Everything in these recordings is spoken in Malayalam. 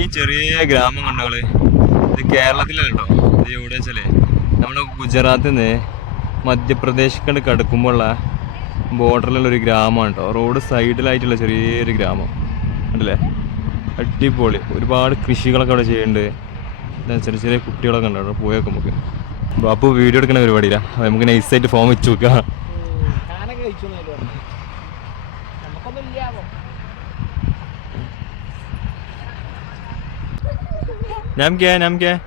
ഈ ചെറിയ ഗ്രാമം കണ്ടോള്, ഇത് കേരളത്തിലല്ല കേട്ടോ. ഇത് എവിടെ വെച്ചാലേ നമ്മുടെ ഗുജറാത്തിൽ നിന്ന് മധ്യപ്രദേശിൽ കിടക്കുമ്പോഴുള്ള ബോർഡറിലുള്ളൊരു ഗ്രാമമാണ് കേട്ടോ. റോഡ് സൈഡിലായിട്ടുള്ള ചെറിയൊരു ഗ്രാമം ഉണ്ടല്ലേ, അടിപൊളി. ഒരുപാട് കൃഷികളൊക്കെ അവിടെ ചെയ്യുന്നുണ്ട്. ചെറിയ ചെറിയ കുട്ടികളൊക്കെ ഉണ്ട് അവിടെ. പോയേക്കും നമുക്ക്. ബാപ്പു വീഡിയോ എടുക്കുന്ന പരിപാടിയില്ല, നമുക്ക് നൈസായിട്ട് ഫോം വെച്ച് നോക്കാം. नाम क्या है? नाम क्या है?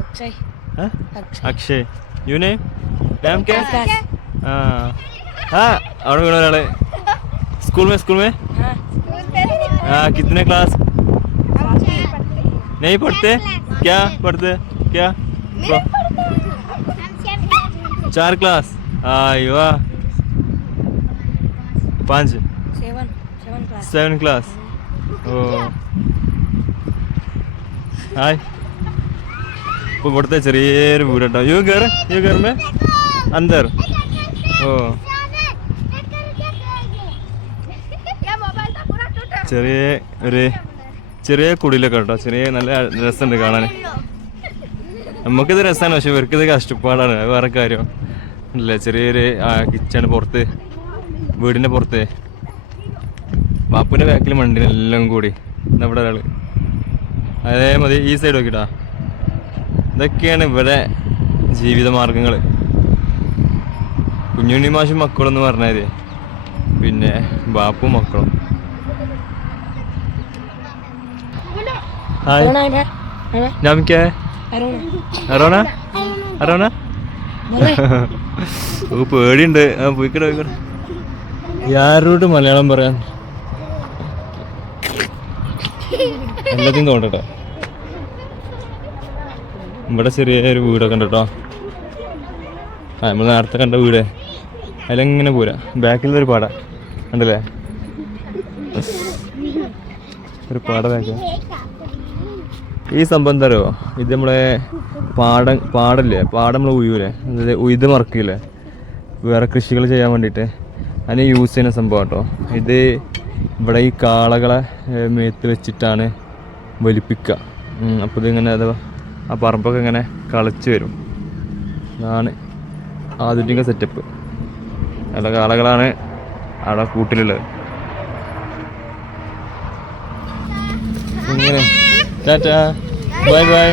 अक्षय. अक्षय. You name? नाम क्या है? हाँ हाँ. और वाले स्कूल में हाँ. कितने क्लास? नहीं पढ़ते? क्या पढ़ते? क्या? 4 क्लास. वाह. 5. 7 क्लास. ओ हाय. ഇപ്പോൾ ഇവിടുത്തെ ചെറിയൊരു വീട് കേട്ടോ. യു घर में अंदर. ഓ ചെറിയ കുടിലൊക്കെ കേട്ടോ. ചെറിയ നല്ല രസമുണ്ട് കാണാൻ. നമുക്കിത് രസമാണ്, പക്ഷെ ഇവർക്കിത് കഷ്ടപ്പാടാണ്. വേറെ കാര്യം അല്ലേ. ചെറിയൊരു കിച്ചണ് പുറത്ത്, വീടിൻ്റെ പുറത്ത്. ബാപ്പുവിൻ്റെ ബാക്കിൽ മണ്ടിന് എല്ലാം കൂടി. നമ്മുടെ ഒരാൾ അതേ മതി. ഈ സൈഡ് നോക്കിട്ടാ. ഇതൊക്കെയാണ് ഇവിടെ ജീവിതമാർഗങ്ങൾ. കുഞ്ഞുണ്ണി മാഷും മക്കളെന്ന് പറഞ്ഞാല് പിന്നെ ബാപ്പും മക്കളും. ഹായ്. നാം ക്യാ ഹൈ? അരോണ. അരോണ. പേടിയുണ്ട്. പോയിക്കട പോയിക്കട. യാരോട് മലയാളം പറയാൻ എല്ലാത്തിനും തോന്നട്ടെ. ഇവിടെ ചെറിയൊരു വീടൊക്കെ ഉണ്ട് കേട്ടോ. നമ്മൾ നേരത്തെ കണ്ട വീട് അതിലെങ്ങനെ പോരാ. ബാക്കിലൊരു പാട ഉണ്ടല്ലേ, ഒരു പാട ബാക്കിൽ. ഈ സംഭവം എന്താ അറിയോ, ഇത് നമ്മളെ പാടല്ലേ, പാടം നമ്മൾ ഉയ്യൂലേ, അതായത് ഉയ്ത് മറക്കില്ലേ, വേറെ കൃഷികൾ ചെയ്യാൻ വേണ്ടിയിട്ട് അതിന് യൂസ് ചെയ്യുന്ന സംഭവം കേട്ടോ. ഇത് ഇവിടെ ഈ കാളകളെ മേത്ത് വെച്ചിട്ടാണ് വലിപ്പിക്കുക. അപ്പോൾ ഇതിങ്ങനെ ആ പറമ്പൊക്കെ ഇങ്ങനെ കളിച്ച് വരും. ഇതാണ് ആധുനിക സെറ്റപ്പ്. നല്ല കാളകളാണ് അവിടെ കൂട്ടിലുള്ളത്. ഇങ്ങനെ ടാറ്റാ ബൈ ബൈ.